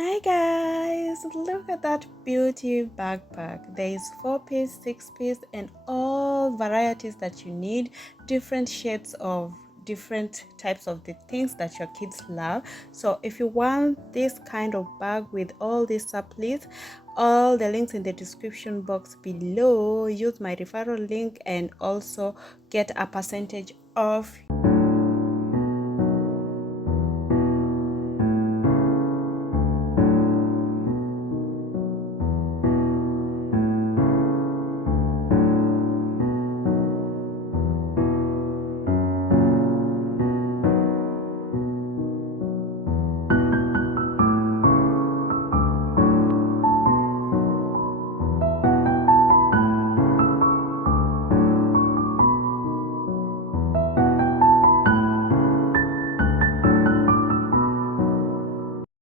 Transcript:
Hi guys, look at that beauty backpack. There is 4-piece, 6-piece, and all varieties that you need, different shades of different types of the things that your kids love. So if you want this kind of bag with all these supplies, all the links in the description box below. Use my referral link and also get a percentage of